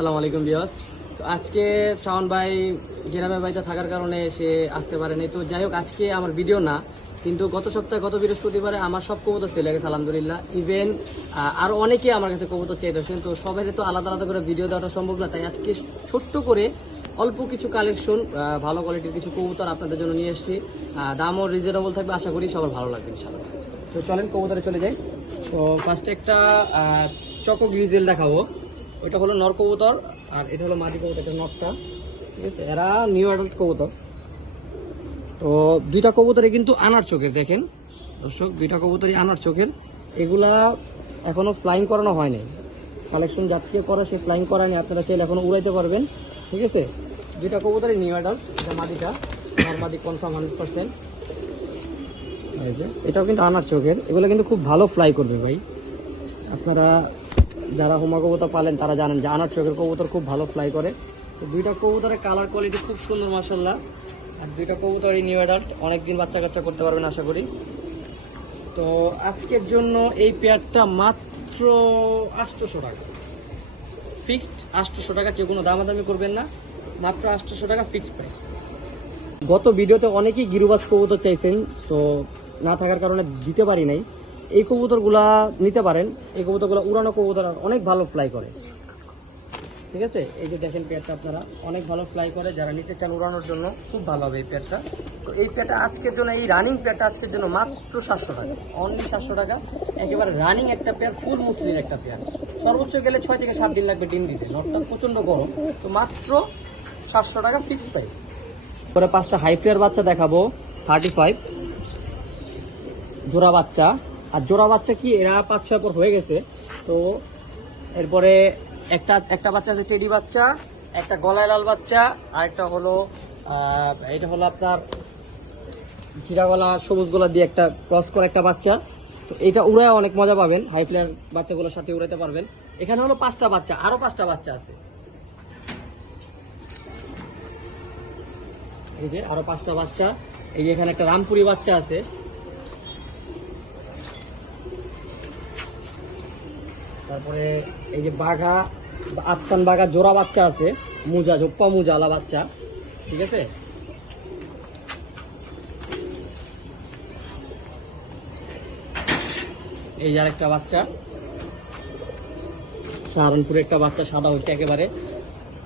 আসসালামু আলাইকুম বিয়াস তো আজকে শাওন ভাই, গ্রামে বাড়িতে থাকার কারণে সে আসতে পারেনি। তো যাই হোক, আজকে আমার ভিডিও না, কিন্তু গত সপ্তাহে, গত বৃহস্পতিবারে আমার সব কবুতর চলে গেছে, আলহামদুলিল্লাহ। ইভেন আরও অনেকে আমার কাছে কবুতর চেয়েছেন তো সবাই তো আলাদা আলাদা করে ভিডিও দেওয়াটা সম্ভব না। তাই আজকে ছোট্ট করে অল্প কিছু কালেকশন ভালো কোয়ালিটির কিছু কবুতর আপনাদের জন্য নিয়ে এসেছি। দামও রিজনেবল থাকবে, আশা করি সবার ভালো লাগবে ইনশাল্লাহ তো চলেন কবুতরে চলে যাই। তো ফার্স্টে একটা চকো গ্রিজেল দেখাবো। ওটা হলো নর কবুতর, আর এটা হলো মাদি কবুতর, এটা নটটা ঠিক আছে? এরা নিউ অ্যাডাল্ট কবুতর। তো দুইটা কবুতরে কিন্তু আনার চোখের, দেখেন। দর্শক, দুইটা কবুতরই আনার চোখের। এগুলা এখনও ফ্লাইং করানো হয়নি কালেকশন জাতীয় করা, সে ফ্লাইং করানি আপনারা চাইলে এখনও উড়াইতে পারবেন, ঠিক আছে? দুইটা কবুতরই নিউ অ্যাডাল্ট এটা মাদিটা। নর্মাদি কনফার্ম হান্ড্রেড পার্সেন্ট এটাও কিন্তু আনার চোখের। এগুলো কিন্তু খুব ভালো ফ্লাই করবে ভাই। আপনারা যারা হোমা কবুতর পালেন, তারা জানেন যে আনার চোখের কবুতর খুব ভালো ফ্লাই করে। তো দুইটা কবুতরের কালার কোয়ালিটি খুব সুন্দর মাসাল্লাহ আর দুইটা কবুতরই নিউ অ্যাডাল্ট অনেকদিন বাচ্চা কাচ্চা করতে পারবেন আশা করি। তো আজকের জন্য এই পেয়ারটা মাত্র আটশোশো টাকা। ফিক্সড আটশোশো টাকা, কেউ কোনো দামাদামি করবেন না। মাত্র আটশোশো টাকা ফিক্সড প্রাইস গত ভিডিওতে অনেকেই গিরুবাজ কবুতর চাইছেন, তো না থাকার কারণে দিতে পারি নাই। এই কবুতরগুলা নিতে পারেন। এই কবুতরগুলো উড়ানো কবুতর অনেক ভালো ফ্লাই করে। ঠিক আছে? এই যে দেখেন পেয়ারটা আপনারা, অনেক ভালো ফ্লাই করে। যারা নিতে চান উড়ানোর জন্য, খুব ভালো হবে এই পেয়ারটা তো এই পেয়ারটা আজকের জন্য, এই রানিং পেয়ারটা আজকের জন্য মাত্র সাতশো টাকা। অনলি সাতশো টাকা। একেবারে রানিং একটা পেয়ার ফুল মুসলিম একটা পেয়ার। সর্বোচ্চ গেলে ছয় থেকে সাত দিন লাগবে ডিম দিতে। নটটা প্রচণ্ড গরম। তো মাত্র সাতশো টাকা ফিক্সড প্রাইস পরে পাঁচটা হাই ফ্লেয়ার বাচ্চা দেখাবো। থার্টি ফাইভ জোড়া বাচ্চা। আর জোড়া বাচ্চা কি? এরা পাঁচ ছয় পর হয়ে গেছে। তো এরপরে একটা একটা বাচ্চা আছে টেডি বাচ্চা, একটা গলায় লাল বাচ্চা, আর একটা হলো এটা হলো আপনার জিরা গলা, সবুজ গলা দিয়ে একটা ক্রস করে একটা বাচ্চা। তো এটা উড়ায় অনেক মজা পাবেন। হাই ফ্লেয়ার বাচ্চাগুলোর সাথে উড়াইতে পারবেন। এখানে হলো পাঁচটা বাচ্চা, আরও পাঁচটা বাচ্চা আছে। এই যে আরও পাঁচটা বাচ্চা। এই যে এখানে একটা রামপুরি বাচ্চা আছে। তারপরে এই যে বাঘা, আফসান বাঘা জোড়া বাচ্চা আছে, মুজা, ঝোপ্পা মুজা আলা বাচ্চা, ঠিক আছে? এই যে আরেকটা বাচ্চা। সাহারানপুরে একটা বাচ্চা সাদা হচ্ছে একেবারে।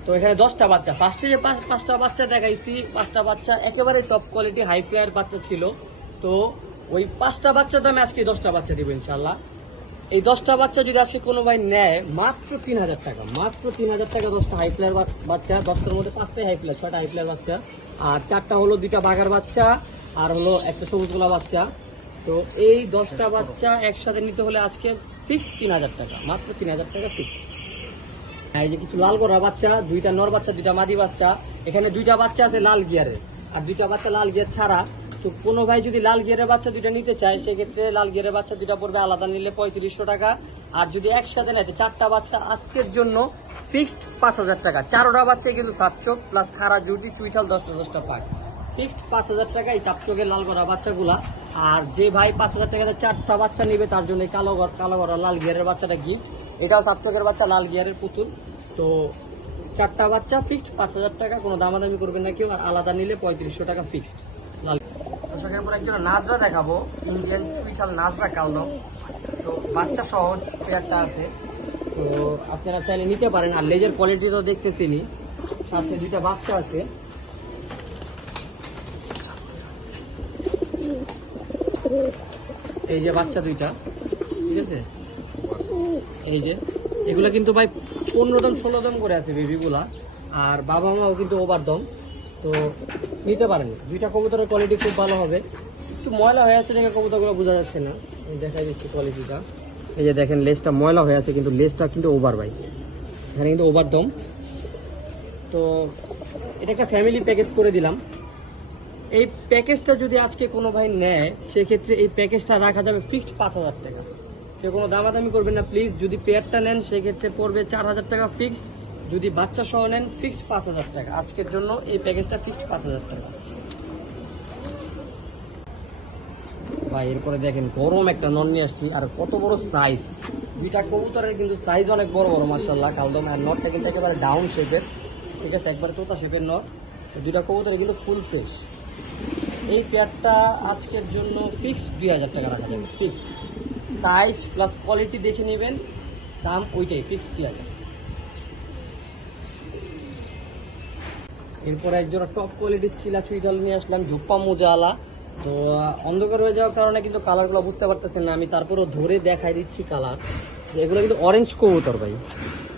তো এখানে দশটা বাচ্চা। ফার্স্টে যে পাঁচটা বাচ্চা দেখাইছি, পাঁচটা বাচ্চা একেবারে টপ কোয়ালিটি হাই ফ্লায়ার বাচ্চা ছিল। তো ওই পাঁচটা বাচ্চা দামে আজকে দশটা বাচ্চা দিব ইনশাল্লাহ এই দশটা বাচ্চা যদি আজকে কোনো ভাই নেয়, মাত্র তিন হাজার টাকা, মাত্র তিন হাজার টাকা দশটা হাই ফ্লায়ার বাচ্চা, দশটার মধ্যে পাঁচটাই হাই ফ্লায়ার ছটা হাই ফ্লায়ার বাচ্চা। আর চারটা হলো দুইটা বাঘার বাচ্চা, আর হলো একটা সবুজ গোলা বাচ্চা। তো এই দশটা বাচ্চা একসাথে নিতে হলে আজকে ফিক্সড তিন হাজার টাকা, মাত্র তিন হাজার টাকা ফিক্সড এই যে কিছু লাল গড়া বাচ্চা, দুইটা নর বাচ্চা, দুইটা মাদি বাচ্চা, এখানে দুইটা বাচ্চা আছে লাল গিয়ারের আর দুইটা বাচ্চা লাল গিয়ার ছাড়া তো কোনো ভাই যদি লাল গিয়ারের বাচ্চা দুইটা নিতে চায়, সেক্ষেত্রে লাল গিয়ারের বাচ্চা দুইটা পড়বে আলাদা নিলে পঁয়ত্রিশশো টাকা। আর যদি একসাথে নেয় চারটা বাচ্চা আজকের জন্য ফিক্সড পাঁচ হাজার টাকা। চারোটা বাচ্চা কিন্তু সাপচোক প্লাস খারা জুটি, চুইঠাল, দশটা দশটা পায় ফিক্সড পাঁচ হাজার টাকা এই সাপচোকের লাল গড়া বাচ্চাগুলা। আর যে ভাই পাঁচ হাজার টাকাতে চারটা বাচ্চা নেবে, তার জন্য কালো গড়- কালো গড়া লাল গিয়ারের বাচ্চাটা গিফট এটাও সাপচোকের বাচ্চা, লাল গিয়ারের পুতুল। তো চারটা বাচ্চা ফিক্সড পাঁচ হাজার টাকা, কোনো দামাদামি করবেন না কেউ। আর আলাদা নিলে পঁয়ত্রিশশো টাকা ফিক্সড লাল দর্শকের একজন নাজরা দেখাবো। ইন্ডিয়ান চুইঠাল নাজরা কালদো তো বাচ্চা সহ পেয়ারটা আছে। তো আপনারা চাইলে নিতে পারেন। আর লেজের কোয়ালিটি তো দেখতেছিনি। সাথে দুইটা বাচ্চা আছে। এই যে বাচ্চা দুইটা। ঠিক আছে? এই যে। এগুলা কিন্তু ভাই পনেরো দাম ষোলো দাম করে আছে বেবিগুলা আর বাবা মাও কিন্তু ওভার দাম তো নিতে পারেন। দুইটা কবুতরের কোয়ালিটি খুব ভালো হবে। একটু ময়লা হয়ে আছে দেখে কবুতরগুলো বোঝা যাচ্ছে না। দেখাই দিচ্ছি কোয়ালিটিটা এই যে দেখেন লেসটা ময়লা হয়ে আছে, কিন্তু লেসটা কিন্তু ওভার ভাই এখানে কিন্তু ওভার দম তো এটা একটা ফ্যামিলি প্যাকেজ করে দিলাম। এই প্যাকেজটা যদি আজকে কোনো ভাই নেয়, সেক্ষেত্রে এই প্যাকেজটা রাখা যাবে ফিক্সড পাঁচ হাজার টাকা। কেউ কোনো দামাদামি করবেন না প্লিজ যদি পেয়ারটা নেন, সেক্ষেত্রে পড়বে চার হাজার টাকা ফিক্সড যদি বাচ্চা সহ নেন ফিক্সড পাঁচ হাজার টাকা। আজকের জন্য এই প্যাকেজটা ফিক্সড পাঁচ হাজার টাকা। ভাই, এরপরে দেখেন, গরম একটা নন নিয়ে আসছি, আর কত বড় সাইজ দুইটা কবুতরের কিন্তু সাইজ অনেক বড় বড় মার্শাল্লাহ কালদম। আর নটটা কিন্তু একেবারে ডাউন শেপের ঠিক আছে, একবারে তোতা শেপের নট দুইটা কবুতরে কিন্তু ফুল ফ্রেশ এই পেয়ারটা আজকের জন্য ফিক্সড দুই হাজার টাকা রাখা যাবে। ফিক্সড সাইজ প্লাস কোয়ালিটি দেখে নেবেন, দাম ওইটাই ফিক্সড দুই হাজার। এরপর একজোড়া টপ কোয়ালিটির ছিলা চুইটাল নিয়ে আসলাম, ঝুপ্পা মোজাওয়ালা তো, অন্ধকার হয়ে যাওয়ার কারণে কিন্তু কালারগুলো বুঝতে পারতেছেন না, আমি তারপরেও ধরে দেখাই দিচ্ছি কালার এগুলো কিন্তু অরেঞ্জ কবুতর ভাই।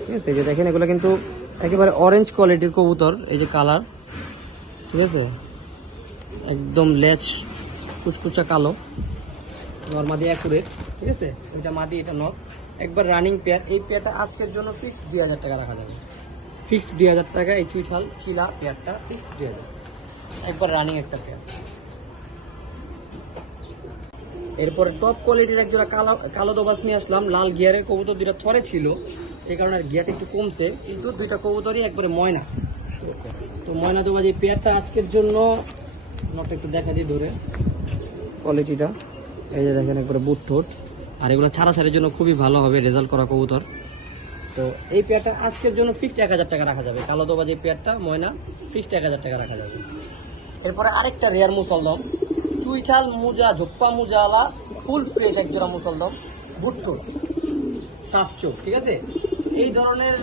ঠিক আছে যে দেখেন, এগুলো কিন্তু একেবারে অরেঞ্জ কোয়ালিটির কবুতর, এই যে কালার ঠিক আছে? একদম লেজ কুচকুচা কালো নর্মাদি অ্যাকুরেট ঠিক আছে? এটা মাদি, এটা নট একবার রানিং পেয়ার এই পেয়ারটা আজকের জন্য ফিক্সড দুই হাজার টাকা রাখা যাবে। ফিক্সড দুই হাজার টাকা, এই চুইঠাল চিলা পেয়ারটা ফিক্সড দুই হাজার। একবার রানিং একটা পেয়ার এরপরে টপ কোয়ালিটির এক জোড়া কালো কালো দোবাস নিয়ে আসলাম, লাল গিয়ারের কবুতর দুইটা থরে ছিল এই কারণে গিয়ারটা একটু কমছে, কিন্তু দুইটা কবুতরই একবারে ময়না। তো ময়না দোবাজ এই পেয়ারটা আজকের জন্য নটটা একটু দেখা দিই ধরে। কোয়ালিটিটা এই যে দেখেন একবারে বুট ঠোঁট। আর এগুলো ছাড়া ছাড়ির জন্য খুবই ভালো হবে রেজাল্ট করা কবুতর। তো এই পেয়ারটা আজকের জন্য ফিক্সড এক হাজার টাকা রাখা যাবে। কালো দোবাজ এই পেয়ারটা, ময়না ফিক্সড এক হাজার টাকা রাখা যাবে। এরপরে আরেকটা রেয়ার মুসলদম চুইঠাল মুজা, ঝোপ্পা মুজাওয়ালা ফুল ফ্রেশ এক জোড়া মুসলদম ভুট্টো, সাফ চোখ, ঠিক আছে? এই ধরনের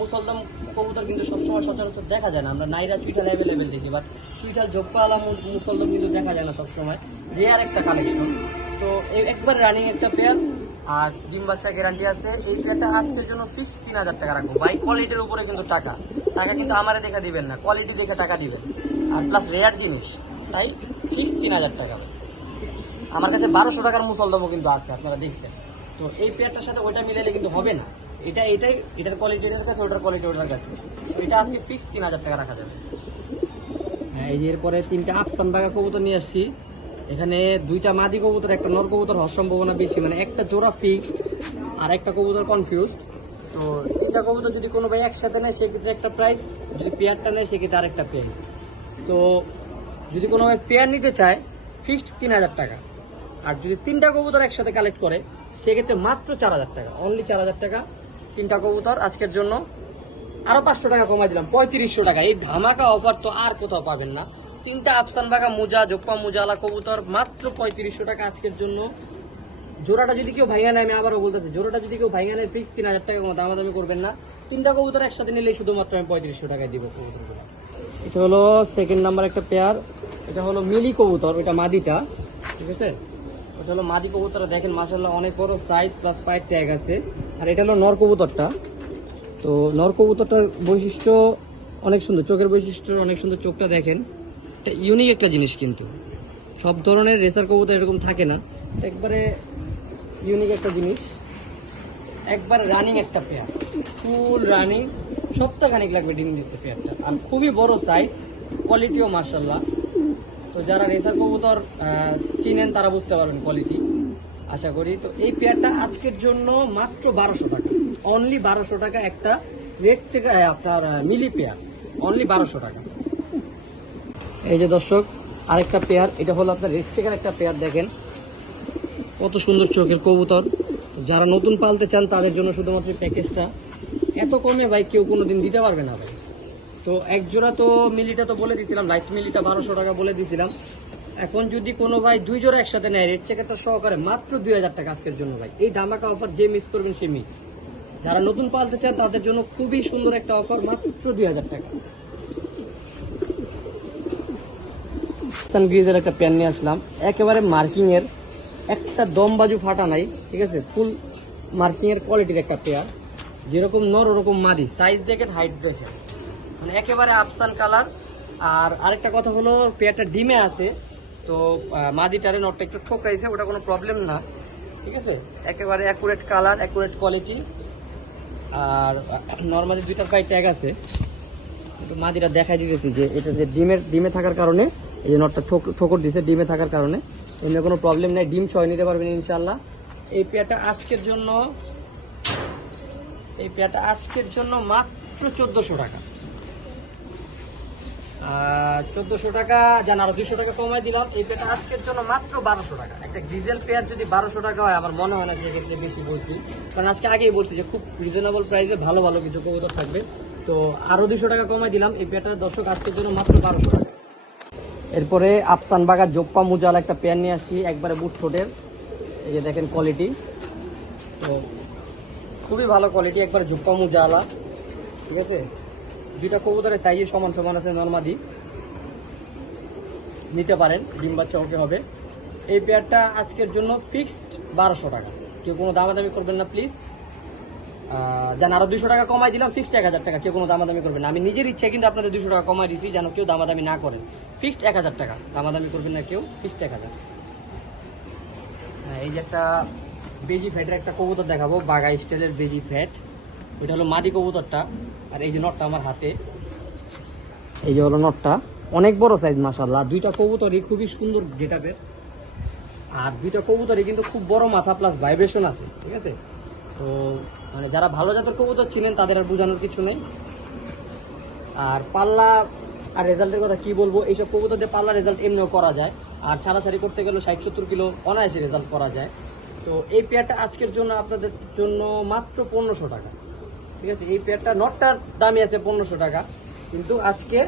মুসলদম কবুতর কিন্তু সবসময় সচরাচর দেখা যায় না। আমরা নাইরা চুইঠাল অ্যাভেলেবেল দেখি বাট চুইঠাল ঝোপ্পাওয়ালা মুসলদম কিন্তু দেখা যায় না সবসময়। রেয়ার একটা কালেকশন তো একবার রানিং একটা পেয়ার আর ডিম বাচ্চা গ্যারান্টি আছে। এই পেয়ারটা আজকের জন্য ফিক্স তিন হাজার টাকা রাখব। বাই কোয়ালিটির উপরে কিন্তু টাকা। টাকা কিন্তু আমারে দেখে দিবেন না। কোয়ালিটি দেখে টাকা দিবেন। আর প্লাস রেয়ার জিনিস, তাই ফিক্স তিন হাজার টাকা। আমার কাছে বারোশো টাকার মুসলদমও কিন্তু আছে, আপনারা দেখছেন। তো এই পেয়ারটার সাথে ওইটা মিলাইলে কিন্তু হবে না। এটা এটাই, এটার কোয়ালিটি এটার কাছে, ওটার কোয়ালিটি ওটার কাছে। এটা আজকে ফিক্স তিন হাজার টাকা রাখা যাবে। হ্যাঁ এরপরে তিনটা আফসান বাগা কবুতর নিয়ে আসছি। এখানে দুইটা মাদি কবুতর, একটা নর কবুতর হওয়ার সম্ভাবনা বেশি। মানে একটা জোড়া ফিক্সড আর একটা কবুতর কনফিউজড তো তিনটা কবুতর যদি কোনো ভাই একসাথে নেয়, সেক্ষেত্রে একটা প্রাইস যদি পেয়ারটা নেয়, সেক্ষেত্রে আরেকটা প্রাইস তো যদি কোনো ভাই পেয়ার নিতে চায় ফিক্সড তিন হাজার টাকা। আর যদি তিনটা কবুতর একসাথে কালেক্ট করে, সেক্ষেত্রে মাত্র চার হাজার টাকা। অনলি চার হাজার টাকা তিনটা কবুতর আজকের জন্য। আরও পাঁচশো টাকা কমাই দিলাম, পঁয়ত্রিশশো টাকা। এই ধামাকা অফার তো আর কোথাও পাবেন না। তিনটা আফসান বাগা মোজা, জোপ্পা মোজালা কবুতর, মাত্র পঁয়ত্রিশশো টাকা আজকের জন্য। জোড়াটা যদি কেউ ভাইয়া নেয়, আমি আবারও বলতেছি, জোড়াটা যদি কেউ ভাইয়া নেয় ফিক্স তিন হাজার টাকা কোনো দামাদামি করবেন না। তিনটা কবুতর একসাথে নিলে শুধুমাত্র আমি পঁয়ত্রিশশো টাকায় দিব কবুতরগুলো। এটা হলো সেকেন্ড নাম্বার একটা পেয়ার এটা হলো মিলি কবুতর ওটা মাদিটা, ঠিক আছে? ওটা হলো মাদি কবুতর, দেখেন মাসাল্লাহ অনেক বড় সাইজ প্লাস পায়ের ট্যাগ আছে। আর এটা হলো নর কবুতরটা। তো নর কবুতরটার বৈশিষ্ট্য অনেক সুন্দর, চোখের বৈশিষ্ট্য অনেক সুন্দর, চোখটা দেখেন। এটা ইউনিক একটা জিনিস কিন্তু। সব ধরনের রেসার কবুতর এরকম থাকে না। একবারে ইউনিক একটা জিনিস। একবার রানিং একটা পেয়ার ফুল রানিং সপ্তাহখানিক লাগবে ডিম দিতে পেয়ারটা আর খুবই বড় সাইজ কোয়ালিটিও মার্শাল্লাহ তো যারা রেসার কবুতর চিনেন তারা বুঝতে পারবেন কোয়ালিটি আশা করি। তো এই পেয়ারটা আজকের জন্য মাত্র বারোশো টাকা। অনলি বারোশো টাকা একটা রেড চেক আপনার মিলি পেয়ার অনলি বারোশো টাকা। এই যে দর্শক, আরেকটা পেয়ার, এটা হলো আপনার রেড চেকের একটা পেয়ার দেখেন। কত সুন্দর চোখের কবুতর। যারা নতুন পালতে চান, তাদের জন্য শুধুমাত্র প্যাকেজটা। এত কমে ভাই কেউ কোনো দিন দিতে পারবে না ভাই। তো এক জোড়া তো মিলিটা তো বলে দিছিলাম লাইট মিলিটা বারোশো টাকা বলে দিছিলাম। এখন যদি কোনো ভাই দুই জোড়া একসাথে নেয় রেড চেকেরটা সহকারে মাত্র দুই হাজার টাকা আজকের জন্য ভাই। এই দামাকা অফার যে মিস করবেন, সে মিস যারা নতুন পালতে চান, তাদের জন্য খুবই সুন্দর একটা অফার মাত্র দুই হাজার টাকা। গ্রিজের একটা প্যান নিয়ে আসলাম। একেবারে মার্কিংয়ের একটা দম বাজু ফাটা নাই, ঠিক আছে? ফুল মার্কিংয়ের কোয়ালিটির একটা পেয়ার যেরকম নর, ওরকম মাদি। সাইজ দেখেন হাইট দেখেন। মানে একেবারে আফসান কালার আর আরেকটা কথা হলো পেয়ারটা ডিমে আছে। তো মাদিটারে নটটা একটু ঠোকরাইছে, ওটা কোনো প্রবলেম না। ঠিক আছে? একেবারে অ্যাকুরেট কালার অ্যাকুরেট কোয়ালিটি আর নর্মালি দুইটার পায়ে ট্যাগ আছে। একটু মাদিটা দেখাই দিতেছি যে, এটা যে ডিমের, ডিমে থাকার কারণে এই যে নটটা ঠোক- ঠোকর দিছে, ডিমে থাকার কারণে। এমনি কোনো প্রবলেম নাই, ডিম সহ নিতে পারবেন ইনশাল্লাহ এই পেয়ারটা আজকের জন্য, এই পেয়ারটা আজকের জন্য মাত্র চোদ্দশো টাকা। চোদ্দশো টাকা, জান, আরও দুশো টাকা কমাই দিলাম। এই পেয়ারটা আজকের জন্য মাত্র বারোশো টাকা। একটা ডিজেল পেয়ার যদি বারোশো টাকা হয়, আমার মনে হয় না সেক্ষেত্রে বেশি বলছি। কারণ আজকে আগেই বলছি যে খুব রিজনেবল প্রাইসে ভালো ভালো কিছু কবুতর থাকবে। তো আরও দুশো টাকা কমাই দিলাম। এই পেয়ারটা দর্শক আজকের জন্য মাত্র বারোশো টাকা। এরপরে আফসান বাগা জোপ্পা মুজাল একটা পেয়ার নিয়ে আসছি, একবারে বুট ঠোঁটের। এই যে দেখেন কোয়ালিটি তো খুবই ভালো কোয়ালিটি একবার জোপ্পা মুজালা। ঠিক আছে? দুইটা কবুতরের সাইজে সমান সমান আছে নর্মাদি নিতে পারেন, ডিম বাচ্চা ওকে হবে। এই পেয়ারটা আজকের জন্য ফিক্সড বারোশো টাকা। কেউ কোনো দামাদামি করবেন না প্লিজ যেন আরও দুশো টাকা কমাই দিলাম ফিক্সড এক হাজার টাকা কেউ কোনো দামাদামি করবেন আমি নিজের ইচ্ছে কিন্তু আপনাদের দুশো টাকা কমাই দিচ্ছি যেন কেউ দামাদামি না করেন ফিক্সড এক হাজার টাকা দামাদামি করবেন না কেউ ফিক্সড এক হাজার। হ্যাঁ, এই যে একটা বেজি ফ্যাটের একটা কবুতর দেখাবো বাগা স্টাইলের বেজি ফ্যাট। ওইটা হলো মাদি কবুতরটা আর এই যে নটটা আমার হাতে। এই যে হলো নটটা অনেক বড় সাইজ মাসাল্লাহ দুইটা কবুতরই খুবই সুন্দর গেটাপের আর দুইটা কবুতরই কিন্তু খুব বড় মাথা প্লাস ভাইব্রেশন আছে ঠিক আছে? তো মানে যারা ভালো জাতের কবুতর ছিলেন তাদের আর বোঝানোর কিছু নেই। আর পাল্লা আর রেজাল্টের কথা কি বলব, এইসব কবুতর দিয়ে পাল্লা রেজাল্ট এমনিও করা যায়। আর ছাড়াছাড়ি করতে গেলে ষাট সত্তর কিলো অনায়াসে রেজাল্ট করা যায়। তো এই পেয়ারটা আজকের জন্য আপনাদের জন্য মাত্র পনেরোশো টাকা। ঠিক আছে? এই পেয়ারটা নটটার দামই আছে পনেরোশো টাকা। কিন্তু আজকে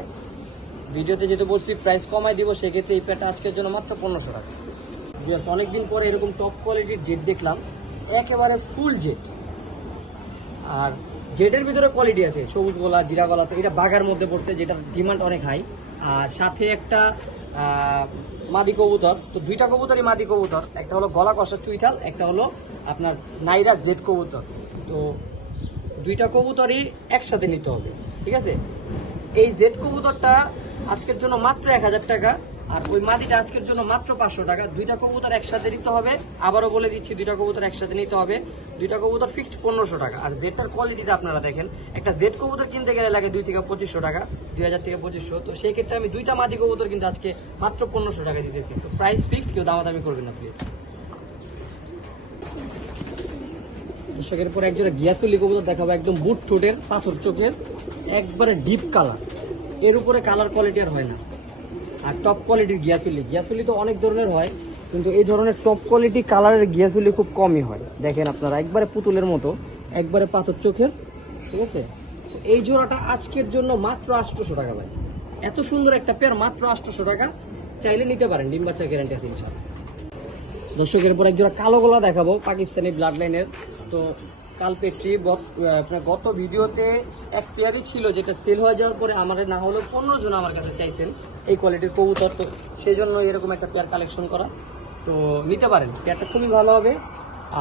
ভিডিওতে যেহেতু বলছি প্রাইস কমাই দিব, সেক্ষেত্রে এই পেয়ারটা আজকের জন্য মাত্র পনেরোশো টাকা। অনেকদিন পরে এরকম টপ কোয়ালিটির জেট দেখলাম। একেবারে ফুল জেট আর জেটের ভিতরে কোয়ালিটি আছে, সবুজ গোলা, জিরা গোলা, তো এটা বাঘার মধ্যে পড়ছে, যেটার ডিমান্ড অনেক হাই আর সাথে একটা মাদি কবুতর, তো দুইটা কবুতরই মাদি কবুতর, একটা হলো গলা কষা চুইঠাল, একটা হলো আপনার নাইরা জেট কবুতর। তো দুইটা কবুতরই একসাথে নিতে হবে, ঠিক আছে? এই জেট কবুতরটা আজকের জন্য মাত্র এক হাজার টাকা আর ওই মাদিটা আজকের জন্য মাত্র পাঁচশো টাকা। দুইটা কবুতর একসাথে নিতে হবে। আবারও বলে দিচ্ছি, দুইটা কবুতর একসাথে নিতে হবে। দুইটা কবুতর ফিক্সড পনেরোশো টাকা। আর জেটটার কোয়ালিটিটা আপনারা দেখেন। একটা জেট কবুতর কিনতে গেলে লাগে দুই থেকে পঁচিশশো টাকা, দুই হাজার থেকে পঁচিশশো। তো সেই ক্ষেত্রে আমি দুইটা মাদি কবুতর কিন্তু আজকে মাত্র পনেরোশো টাকা দিতেছি। তো প্রাইস ফিক্সড কেউ দামাদামি করবেন না প্লিজ দর্শকের পর একজোড়া গিয়াসুলি কবুতর দেখাবো, একদম বুট ঠোঁটের, পাথর চোখের, একবারে ডিপ কালারের উপরে কালার কোয়ালিটি আর হয় না। আর টপ কোয়ালিটির গিয়াসুলি গিয়াসুলি তো অনেক ধরনের হয়, কিন্তু এই ধরনের টপ কোয়ালিটি কালারের গিয়াসুলি খুব কমই হয়। দেখেন আপনারা, একবারে পুতুলের মতো, একবারে পাথর চোখের, ঠিক আছে? এই জোড়াটা আজকের জন্য মাত্র আটশোশো টাকা ভাই। এত সুন্দর একটা পেয়ার মাত্র আটশোশো টাকা। চাইলে নিতে পারেন, ডিম বাচ্চা গ্যারান্টি আছে ইনশাল্লাহ দর্শকের পর একজোড়া কালো গোলা দেখাবো, পাকিস্তানি ব্লাড লাইনের তো কালপেট্রি আপনার গত ভিডিওতে এক পেয়ারই ছিল যেটা সেল হয়ে যাওয়ার পরে আমার না হলেও পনেরো জন আমার কাছে চাইছেন এই কোয়ালিটির কবুতর। তো সেই জন্য এরকম একটা পেয়ার কালেকশন করা। তো নিতে পারেন, পেয়ারটা খুবই ভালো হবে।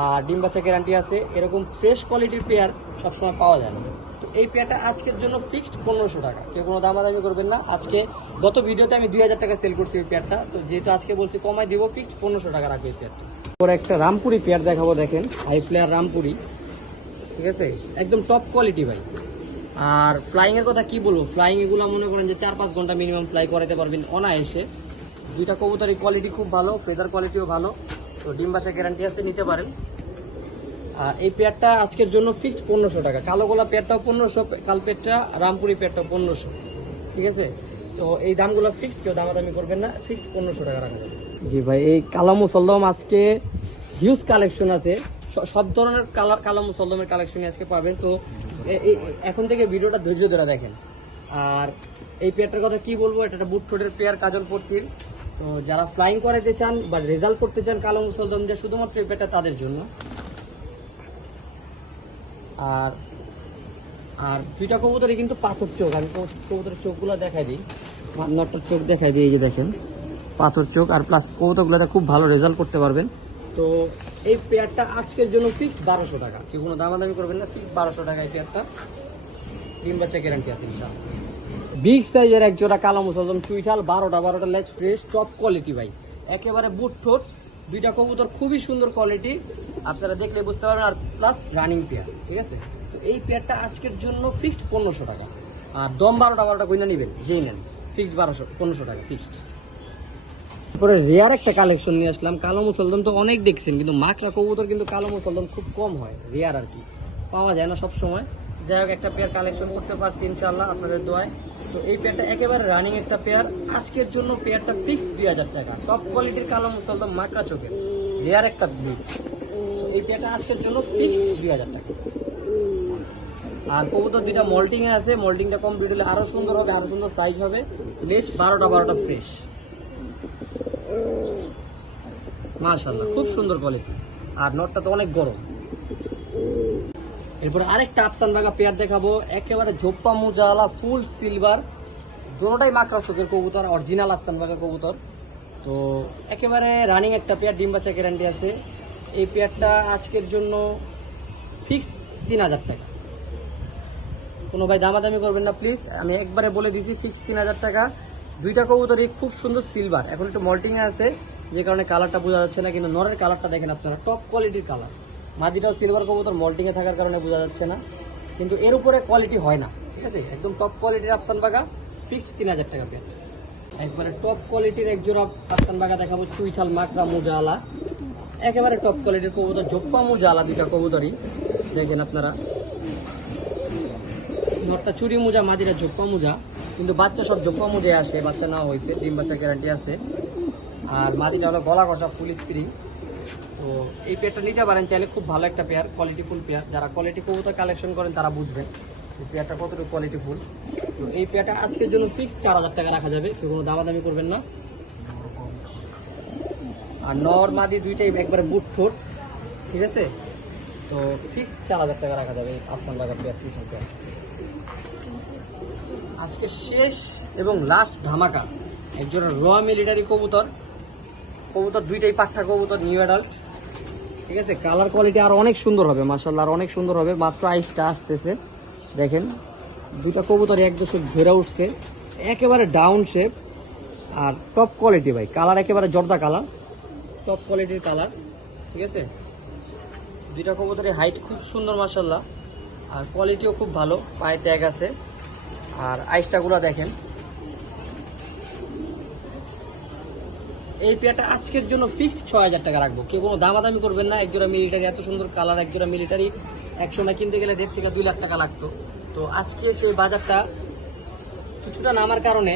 আর ডিম বাচ্চা গ্যারান্টি আছে, এরকম ফ্রেশ কোয়ালিটির পেয়ার সবসময় পাওয়া যায় না। তো এই পেয়ারটা আজকের জন্য ফিক্সড পনেরোশো টাকা। কেউ কোনো দামাদামি করবেন না। আজকে, গত ভিডিওতে আমি দুই হাজার টাকা সেল করছি এই পেয়ারটা। তো যেহেতু আজকে বলছি কমাই দিব ফিক্সড পনেরোশো টাকা রাখবে এই পেয়ারটা। পরে একটা রামপুরি পেয়ার দেখাবো, দেখেন। High flyer Rampuri. ঠিক আছে? একদম টপ কোয়ালিটি ভাই। আর ফ্লাইং এর কথা কি বলব? ফ্লাইং এগুলো মনে করেন যে চার পাঁচ ঘণ্টা মিনিমাম ফ্লাই করাতে পারবেন অনায়াসে। দুইটা কবুতরের কোয়ালিটি খুব ভালো ফেদার কোয়ালিটিও ভালো। তো ডিম বাচ্চা গ্যারান্টি আছে নিতে পারেন। আর এই পেয়ারটা আজকের জন্য ফিক্সড পনেরোশো টাকা। কালো গোলা পেয়ারটাও পনেরোশো কাল পেয়ারটা রামপুরি পেয়ারটাও পনেরোশো। ঠিক আছে? তো এই দামগুলো ফিক্সড কেউ দামাদামি করবেন না। ফিক্সড পনেরোশো টাকা রাখা যাবে। জি ভাই এই কালো মুসলদম আজকে হিউজ কালেকশন আছে। সব ধরনের কালার, কালো মুসলদমের কালেকশন আজকে পাবেন। তো এখন থেকে ভিডিওটা ধৈর্য ধরে দেখেন। আর এই পেয়ারটার কথা কি বলব? এটা একটা বুট ঠোঁটের পেয়ার, কাজল পট্টির। তো যারা ফ্লাইং করাতে চান বা রেজাল্ট করতে চান কালো যে শুধুমাত্র এই পেয়ারটা তাদের জন্য। আর আর দুইটা কবুতরই কিন্তু পাথর চোখ। আমি কবু- কবুতরের চোখগুলো দেখাই দিই। নটটার চোখ দেখাই দিই, এই যে দেখেন। পাথর চোখ আর প্লাস কবুতরগুলোতে খুব ভালো রেজাল্ট করতে পারবেন। তো এই পেয়ারটা আজকের জন্য ফিক্সড বারোশো টাকা। কেউ কোনো দামাদামি করবেন না ফিক্সড বারোশো টাকা এই পেয়ারটা। ডিম বাচ্চা গ্যারান্টি আছে বিগ সাইজের এক জোড়া কালো মুসলদম চুইঠাল, বারোটা বারোটা লেজ ফ্রেশ টপ কোয়ালিটি ভাই। একেবারে বুট ঠোঁট, দুইটা কবুতর খুবই সুন্দর কোয়ালিটি আপনারা দেখলে বুঝতে পারবেন, আর প্লাস রানিং পেয়ার ঠিক আছে? তো এই পেয়ারটা আজকের জন্য ফিক্সড পনেরোশো টাকা। আর দম বারোটা বারোটা গইনা নেবেন, যেই নেন ফিক্সড বারোশো, পনেরোশো টাকা ফিক্সড তারপরে রেয়ার একটা কালেকশন নিয়ে আসলাম। কালো মুসলদম তো অনেক দেখছেন, কিন্তু মাকড়া কবুতর কিন্তু কালো মুসলদম খুব কম হয় রেয়ার আর কি। পাওয়া যায় না সব সময় যাই হোক, একটা পেয়ার কালেকশন করতে পারছি ইনশাল্লাহ আপনাদের দোয়ায়। তো এই পেয়ারটা একেবারে রানিং একটা পেয়ার আজকের জন্য পেয়ারটা ফিক্সড দুই হাজার টাকা। টপ কোয়ালিটির কালো মুসলদম মাকড়া চোখের রেয়ার একটা ব্রিড এই পেয়ারটা আজকের জন্য ফিক্সড দুই হাজার টাকা। আর কবুতর দুইটা মল্টিং আছে। মল্টিংটা কমপ্লিট হলে আরও সুন্দর হবে, আরও সুন্দর সাইজ হবে। লেজ বারোটা বারোটা ফ্রেশ মাশাল্লাহ খুব সুন্দর কোয়ালিটি আর নটটা তো অনেক গরম। এরপর আরেকটা আফসান বাগা পেয়ার দেখাবো। একেবারে ঝোপ্পা মুজালা, ফুল সিলভার। দুটোটাই মাকড়া চোখের কবুতর, অরিজিনাল আফসান বাগা কবুতর। তো একেবারে রানিং একটা পেয়ার, ডিম বাচ্চা গ্যারান্টি আছে। এই পেয়ারটা আজকের জন্য ফিক্সড তিন হাজার টাকা। কোনো ভাই দামাদামি করবেন না প্লিজ আমি একবারে বলে দিছি ফিক্সড তিন হাজার টাকা। দুইটা কবুতরই খুব সুন্দর সিলভার এখন একটু মল্টিং আছে। যে কারণে কালারটা বোঝা যাচ্ছে না, কিন্তু নরের কালারটা দেখেন আপনারা টপ কোয়ালিটির কালার মাদিটাও সিলভার কবুতর মল্টিং এ থাকার কারণে বোঝা যাচ্ছে না, কিন্তু এর উপরে কোয়ালিটি হয় না, ঠিক আছে? একদম টপ কোয়ালিটির আফসান বাগা ফিক্সড তিন হাজার টাকা পেয়ে একবারে টপ কোয়ালিটির এক জোড়া আফসান বাগা দেখাবো, চুইঠাল, মাকড়া, মুজালা। একেবারে টপ কোয়ালিটির কবুতর জোপ্পা মুজালা দুইটা কবুতরই, দেখেন আপনারা। নটটা চুরি মোজা মাদিরা জোপ্পা মোজা, কিন্তু বাচ্চা সব জোপ্পা মোজে আসে, বাচ্চা নেওয়া হয়েছে ডিম বাচ্চা গ্যারান্টি আছে। আর মাদিটা হলো গলা কষা ফুল স্প্রিং তো এই পেয়ারটা নিতে পারেন, চাইলে খুব ভালো একটা পেয়ার কোয়ালিটি ফুল পেয়ার। যারা কোয়ালিটি কবুতর কালেকশন করেন, তারা বুঝবেন এই পেয়ারটা কতটুকু কোয়ালিটি ফুল তো এই পেয়ারটা আজকের জন্য ফিক্স চার হাজার টাকা রাখা যাবে, কেউ কোনো দামাদামি করবেন না। আর নর মাদি দুইটাই একবারে বুট ফুট ঠিক আছে? তো ফিক্স চার হাজার টাকা রাখা যাবে আফসান বাগার পেয়ার ফিক্স পেয়ার। আজকে শেষ এবং লাস্ট ধামাকা। একজন র মিলিটারি কবুতর। কবুতর দুইটাই পাঠা কবুতর নিউ অ্যাডাল্ট ঠিক আছে? কালার কোয়ালিটি আর অনেক সুন্দর হবে মার্শাল্লাহ আর অনেক সুন্দর হবে। মাত্র আইসটা আসতেছে। দেখেন, দুইটা কবুতর এক দশক ধরে উঠছে। একেবারে ডাউন শেপ আর টপ কোয়ালিটি ভাই কালার একেবারে জর্দা কালার টপ কোয়ালিটির কালার ঠিক আছে? দুইটা কবুতরের হাইট খুব সুন্দর মার্শাল্লাহ আর কোয়ালিটিও খুব ভালো, পায়ে ট্যাগ আছে। আর আইসটাগুলো দেখেন। এই পেয়ারটা আজকের জন্য ফিক্সড ছয় হাজার টাকা রাখব। কেউ কোনো দামাদামি করবেন না, একজোড়া মিলিটারি এত সুন্দর কালার একজোড়া মিলিটারি একসময় কিনতে গেলে দেড় থেকে দুই লাখ টাকা লাগতো। তো আজকে সেই বাজারটা কিছুটা নামার কারণে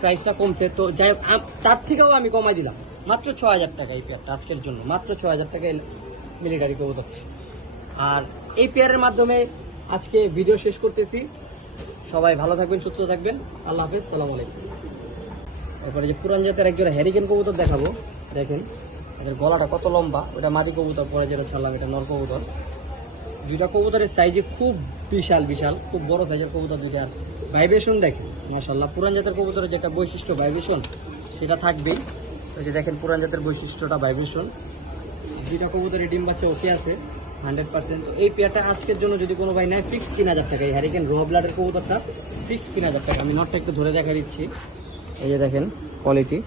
প্রাইসটা কমছে। তো যাই হোক তার থেকেও আমি কমাই দিলাম। মাত্র ছ হাজার টাকা এই পেয়ারটা আজকের জন্য। মাত্র ছ হাজার টাকা মিলিটারি কবুতর আর এই পেয়ারের মাধ্যমে আজকে ভিডিও শেষ করতেছি। সবাই ভালো থাকবেন, সুস্থ থাকবেন। আল্লাহ হাফেজ, সালাম আলাইকুম। এরপরে যে পুরান জাতের একজোড়া হ্যারিকেন কবুতর দেখাবো, দেখেন। এদের গলাটা কত লম্বা, ওটা মাদি কবুতর, পরে যেটা ছাড়লাম, এটা নর কবুতর। দুইটা কবুতরের সাইজে খুব বিশাল বিশাল, খুব বড় সাইজের কবুতর দুইটা। আর ভাইব্রেশন দেখেন মাশাল্লাহ পুরান জাতের কবুতরের যেটা বৈশিষ্ট্য ভাইব্রেশন সেটা থাকবেই। ওই যে দেখেন পুরান জাতের বৈশিষ্ট্যটা ভাইব্রেশন দুইটা কবুতরের ডিম বাচ্চা ওকে আছে হান্ড্রেড পার্সেন্ট এই পেয়ারটা আজকের জন্য যদি কোনো ভাই নেয় ফিক্স তিন হাজার টাকা। এই হ্যারিকেন র ব্লাডের কবুতরটা ফিক্স তিন হাজার টাকা। আমি নটটা একটু ধরে দেখা দিচ্ছি। এই যে দেখেন কোয়ালিটি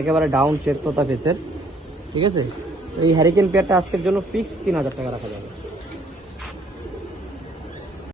একেবারে ডাউন চেক তোতা ফেসের ঠিক আছে? এই হ্যারিকেন পেয়ারটা আজকের জন্য ফিক্সড তিন হাজার টাকা রাখা যাবে।